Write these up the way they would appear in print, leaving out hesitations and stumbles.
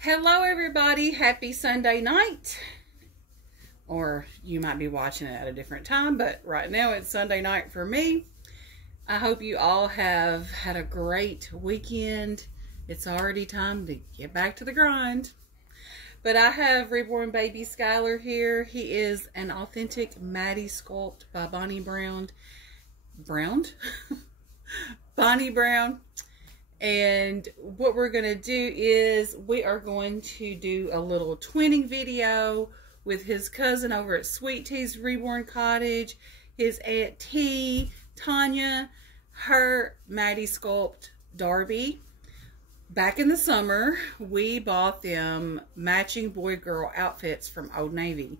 Hello everybody, happy Sunday night. Or you might be watching it at a different time, but right now it's Sunday night for me. I hope you all have had a great weekend. It's already time to get back to the grind. But I have reborn baby Skylar here. He is an authentic Maddie sculpt by Bonnie Brown. Bonnie Brown. And what we're going to do is we are going to do a little twinning video with his cousin over at Sweet Tea's Reborn Cottage, his Aunt T, Tanya, her Maddie sculpt, Darby. Back in the summer, we bought them matching boy-girl outfits from Old Navy.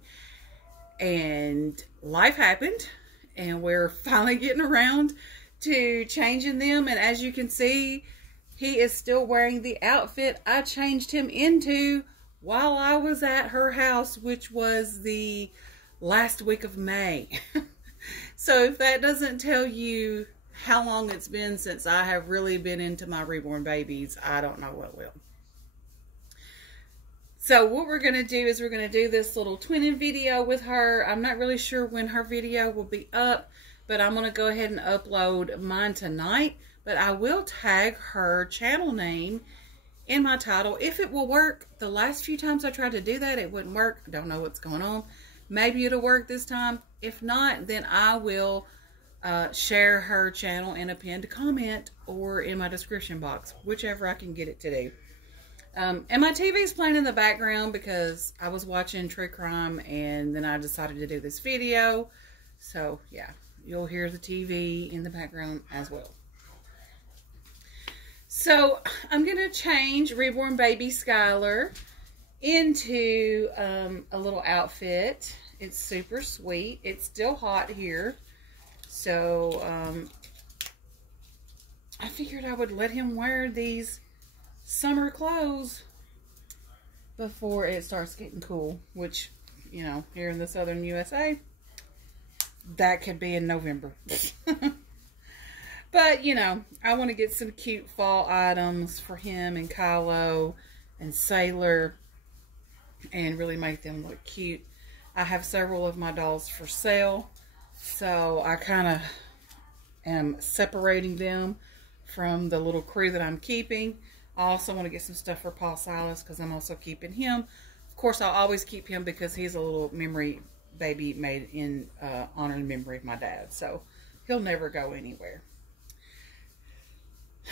And life happened, and we're finally getting around to changing them. And as you can see, he is still wearing the outfit I changed him into while I was at her house, which was the last week of May. So if that doesn't tell you how long it's been since I have really been into my reborn babies, I don't know what will. So what we're going to do is we're going to do this little twinning video with her. I'm not really sure when her video will be up, but I'm going to go ahead and upload mine tonight. But I will tag her channel name in my title if it will work. The last few times I tried to do that, it wouldn't work. I don't know what's going on. Maybe it'll work this time. If not, then I will share her channel in a pinned comment or in my description box, whichever I can get it to do. And my TV is playing in the background because I was watching true crime and then I decided to do this video. So yeah, you'll hear the TV in the background as well. So I'm going to change reborn baby Skylar into a little outfit. It's super sweet. It's still hot here. So I figured I would let him wear these summer clothes before it starts getting cool, which, you know, here in the southern USA, that could be in November. But, you know, I want to get some cute fall items for him and Kylo and Sailor and really make them look cute. I have several of my dolls for sale, so I kind of am separating them from the little crew that I'm keeping. I also want to get some stuff for Paul Silas because I'm also keeping him. Of course, I'll always keep him because he's a little memory baby made in honor and memory of my dad, so he'll never go anywhere.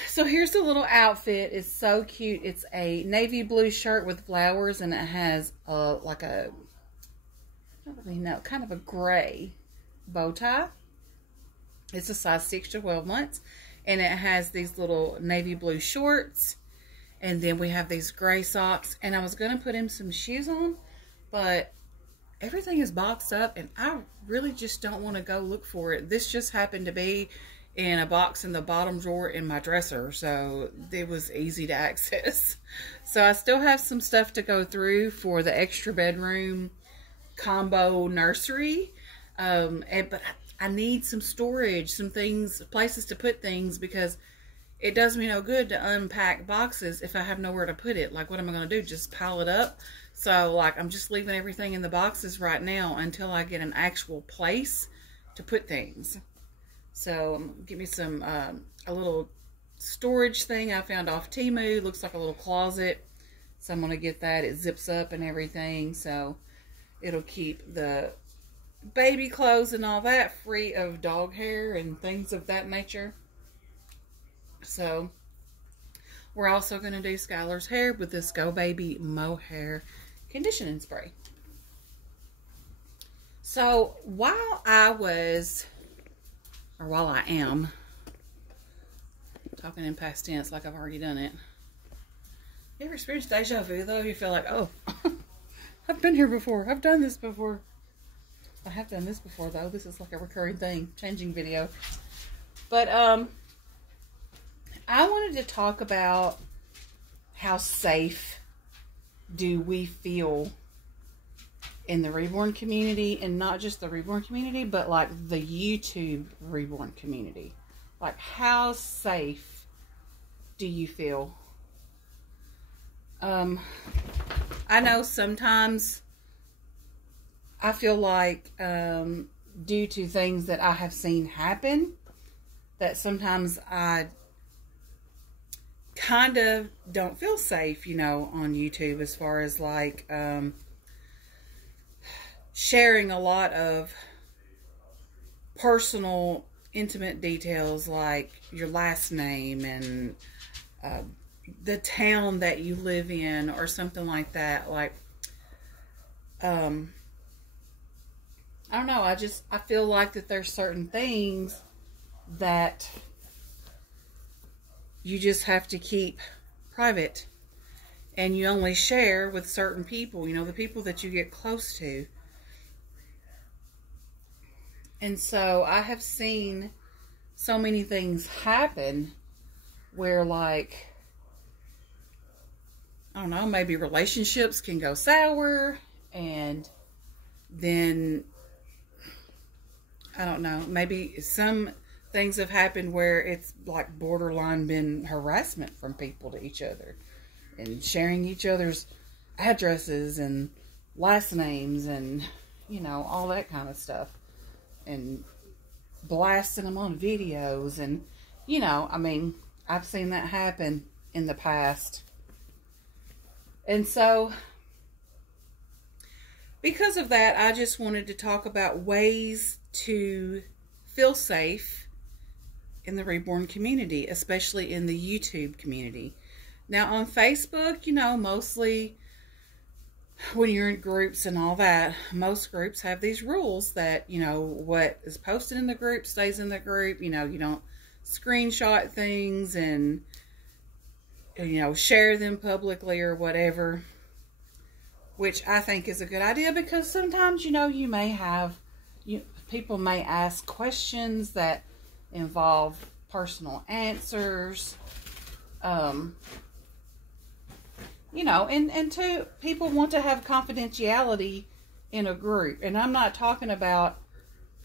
So here's the little outfit. It's so cute. It's a navy blue shirt with flowers, and it has like a, I don't really know, kind of a gray bow tie. It's a size 6 to 12 months, and it has these little navy blue shorts, and then we have these gray socks. And I was going to put him some shoes on, but everything is boxed up, and I really just don't want to go look for it. This just happened to be in a box in the bottom drawer in my dresser, so it was easy to access. So I still have some stuff to go through for the extra bedroom combo nursery, but I need some storage, some things, places to put things, because it does me no good to unpack boxes if I have nowhere to put it. Like, what am I going to do? Just pile it up? So, like, I'm just leaving everything in the boxes right now until I get an actual place to put things. So, give me some, a little storage thing I found off Temu. Looks like a little closet. So, I'm going to get that. It zips up and everything. So, it'll keep the baby clothes and all that free of dog hair and things of that nature. So, we're also going to do Skylar's hair with this Go Baby Mohair conditioning spray. So, while I am talking in past tense like I've already done it. You ever experienced deja vu though? You feel like, oh, I've been here before. I've done this before. I have done this before though. This is like a recurring thing. Changing video. But I wanted to talk about how safe do we feel in the reborn community, and not just the reborn community, but like the YouTube reborn community. Like, how safe do you feel? I know sometimes I feel like due to things that I have seen happen, that sometimes I kind of don't feel safe, you know, on YouTube, as far as like sharing a lot of personal, intimate details like your last name and the town that you live in or something like that. Like, I don't know, I feel like that there's certain things that you just have to keep private, and you only share with certain people, you know, the people that you get close to. And so I have seen so many things happen where, like, I don't know, maybe relationships can go sour, and then, I don't know, maybe some things have happened where it's like borderline been harassment from people to each other, and sharing each other's addresses and last names and, you know, all that kind of stuff, and blasting them on videos. And, you know, I mean, I've seen that happen in the past. And so, because of that, I just wanted to talk about ways to feel safe in the reborn community, especially in the YouTube community. Now, on Facebook, you know, mostly when you're in groups and all that, most groups have these rules that, you know, what is posted in the group stays in the group. You know, you don't screenshot things and, you know, share them publicly or whatever, which I think is a good idea, because sometimes, you know, you may have, people may ask questions that involve personal answers, you know, and two, people want to have confidentiality in a group. And I'm not talking about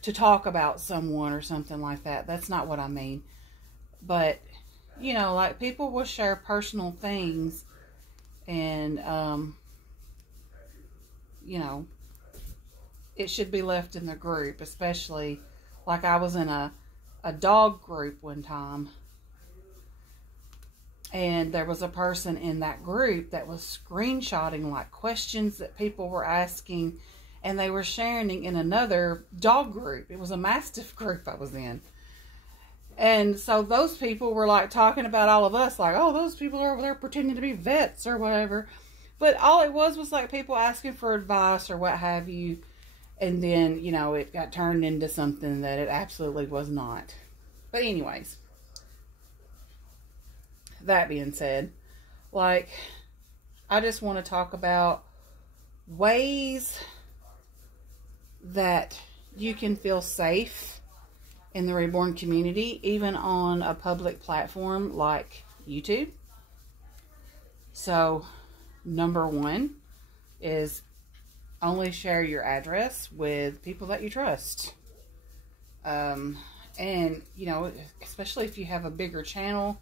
to talk about someone or something like that. That's not what I mean. But, you know, like, people will share personal things, and, you know, it should be left in the group. Especially, like, I was in a dog group one time, and there was a person in that group that was screenshotting, like, questions that people were asking, and they were sharing in another dog group. It was a Mastiff group I was in. And so those people were, like, talking about all of us, like, oh, those people are over there pretending to be vets or whatever. But all it was like people asking for advice or what have you. And then, you know, it got turned into something that it absolutely was not. But anyways, that being said, like, I just want to talk about ways that you can feel safe in the reborn community, even on a public platform like YouTube. So, number one is only share your address with people that you trust. And, you know, especially if you have a bigger channel,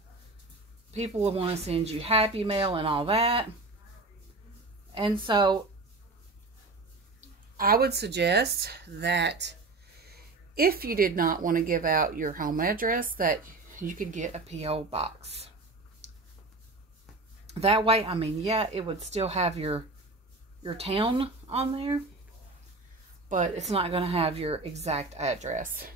people will want to send you happy mail and all that. And so, I would suggest that if you did not want to give out your home address, that you could get a P.O. box. That way, I mean, yeah, it would still have your town on there, but it's not going to have your exact address.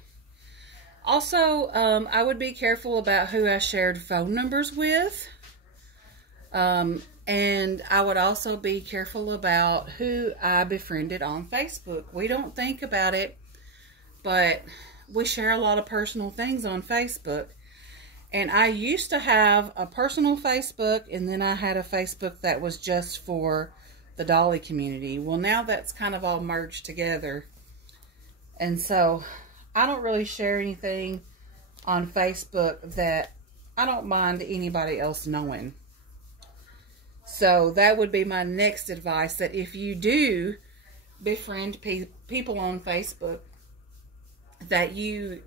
Also, I would be careful about who I shared phone numbers with. And I would also be careful about who I befriended on Facebook. We don't think about it, but we share a lot of personal things on Facebook. And I used to have a personal Facebook, and then I had a Facebook that was just for the Dolly community. Well, now that's kind of all merged together. And so I don't really share anything on Facebook that I don't mind anybody else knowing. So that would be my next advice, that if you do befriend people on Facebook, that you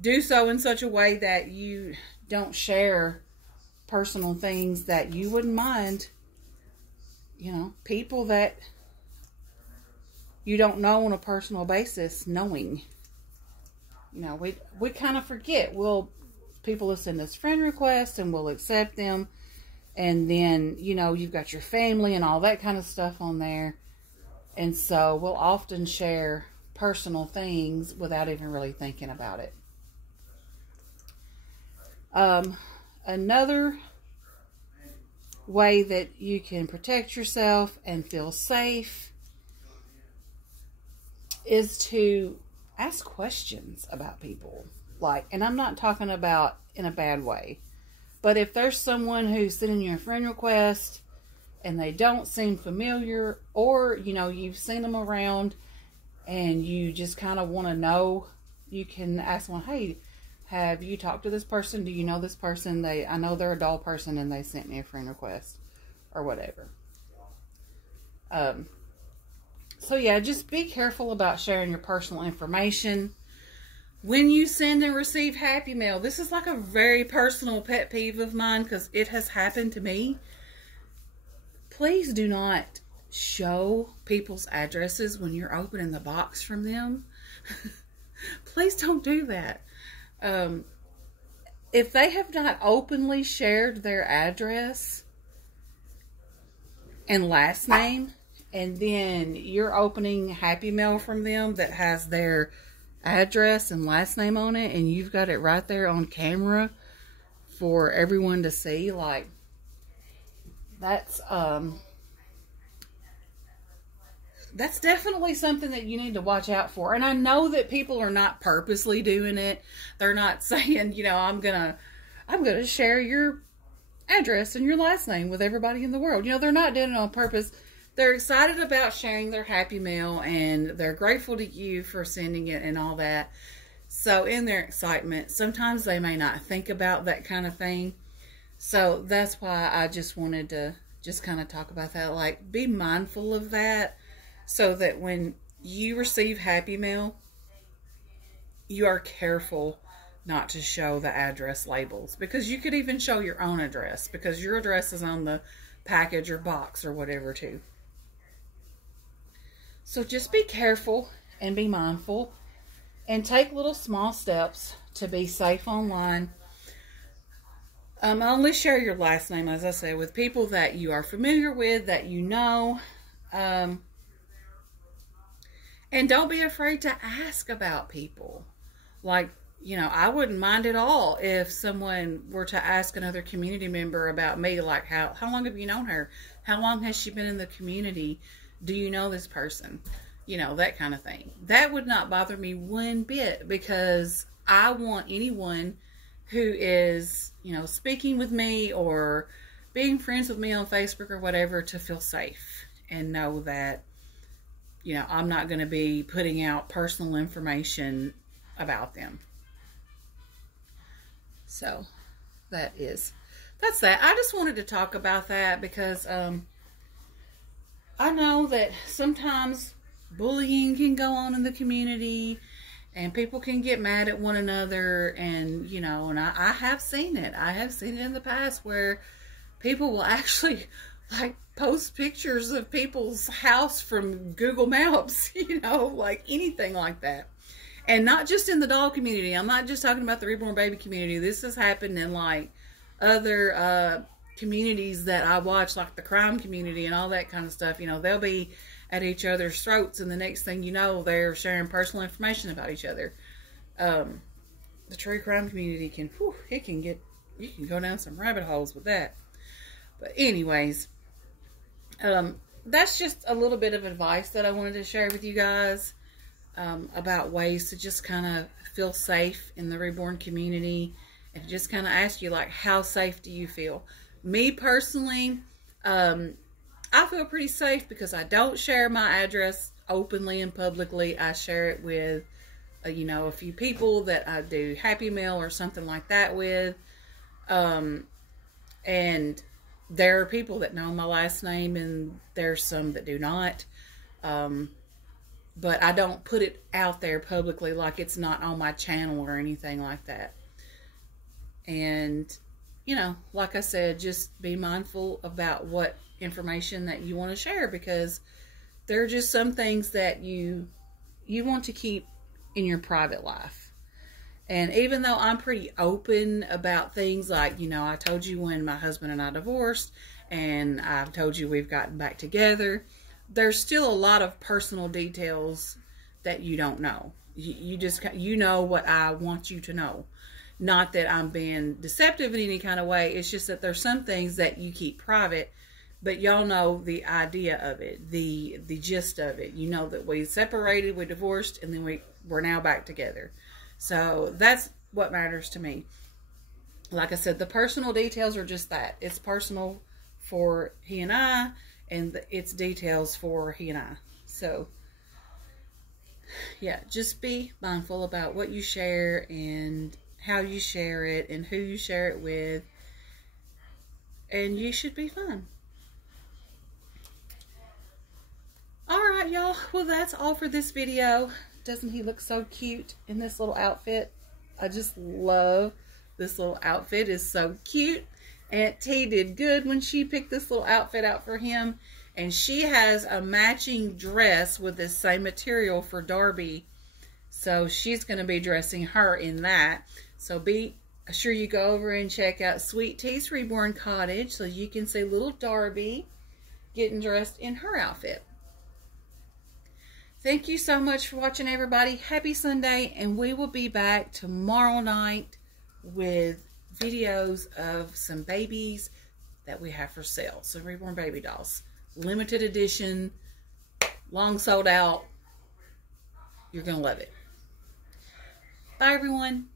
do so in such a way that you don't share personal things that you wouldn't mind, you know, people that you don't know on a personal basis knowing. You know, we kind of forget. People will send us friend requests and we'll accept them. And then, you know, you've got your family and all that kind of stuff on there. And so we'll often share personal things without even really thinking about it. Another way that you can protect yourself and feel safe is to ask questions about people. Like, and I'm not talking about in a bad way, but if there's someone who's sending you a friend request and they don't seem familiar, or, you know, you've seen them around and you just kind of want to know, you can ask one, hey, have you talked to this person? Do you know this person? I know they're a dull person and they sent me a friend request or whatever. So yeah, just be careful about sharing your personal information. When you send and receive Happy Mail, this is like a very personal pet peeve of mine because it has happened to me. Please do not show people's addresses when you're opening the box from them. Please don't do that. If they have not openly shared their address and last name, and then you're opening Happy Mail from them that has their address and last name on it, and you've got it right there on camera for everyone to see, like, that's definitely something that you need to watch out for. And I know that people are not purposely doing it. They're not saying, you know, I'm gonna share your address and your last name with everybody in the world. You know, they're not doing it on purpose. They're excited about sharing their Happy Mail, and they're grateful to you for sending it and all that. So in their excitement, sometimes they may not think about that kind of thing. So that's why I just wanted to just kind of talk about that. Like, be mindful of that so that when you receive Happy Mail, you are careful not to show the address labels. Because you could even show your own address, because your address is on the package or box or whatever too. So just be careful and be mindful and take little small steps to be safe online. Only share your last name, as I said, with people that you are familiar with, that you know. And don't be afraid to ask about people. Like, you know, I wouldn't mind at all if someone were to ask another community member about me, like, how long have you known her? How long has she been in the community? Do you know this person? You know, that kind of thing. That would not bother me one bit, because I want anyone who is, you know, speaking with me or being friends with me on Facebook or whatever to feel safe and know that, you know, I'm not going to be putting out personal information about them. So that's that. I just wanted to talk about that because I know that sometimes bullying can go on in the community and people can get mad at one another, and, you know, and I have seen it. I have seen it in the past where people will actually, like, post pictures of people's house from Google Maps, you know, like anything like that. And not just in the doll community. I'm not just talking about the reborn baby community. This has happened in, like, other communities that I watch, like the crime community and all that kind of stuff. You know, they'll be at each other's throats, and the next thing you know, they're sharing personal information about each other. The true crime community can, you can go down some rabbit holes with that. But anyways, that's just a little bit of advice that I wanted to share with you guys about ways to just kind of feel safe in the reborn community, and just kind of ask you, like, how safe do you feel? Me personally, I feel pretty safe because I don't share my address openly and publicly. I share it with, you know, a few people that I do Happy Mail or something like that with. And there are people that know my last name, and there's some that do not. But I don't put it out there publicly, like it's not on my channel or anything like that. And, you know, like I said, just be mindful about what information that you want to share, because there are just some things that you want to keep in your private life. And even though I'm pretty open about things like, you know, I told you when my husband and I divorced, and I've told you we've gotten back together, there's still a lot of personal details that you don't know. You know what I want you to know. Not that I'm being deceptive in any kind of way. It's just that there's some things that you keep private, but y'all know the idea of it, the gist of it. You know that we separated, we divorced, and then we're now back together. So that's what matters to me. Like I said, the personal details are just that. It's personal for he and I, and it's details for he and I. So yeah, just be mindful about what you share and how you share it and who you share it with, and you should be fine. Alright, y'all. Well, that's all for this video. Doesn't he look so cute in this little outfit? I just love this little outfit. It's so cute. Aunt T did good when she picked this little outfit out for him. And she has a matching dress with this same material for Darby. So she's going to be dressing her in that. So be sure you go over and check out Sweet T's Reborn Cottage so you can see little Darby getting dressed in her outfit. Thank you so much for watching, everybody. Happy Sunday, and we will be back tomorrow night with videos of some babies that we have for sale. So reborn baby dolls. Limited edition, long sold out. You're going to love it. Bye, everyone.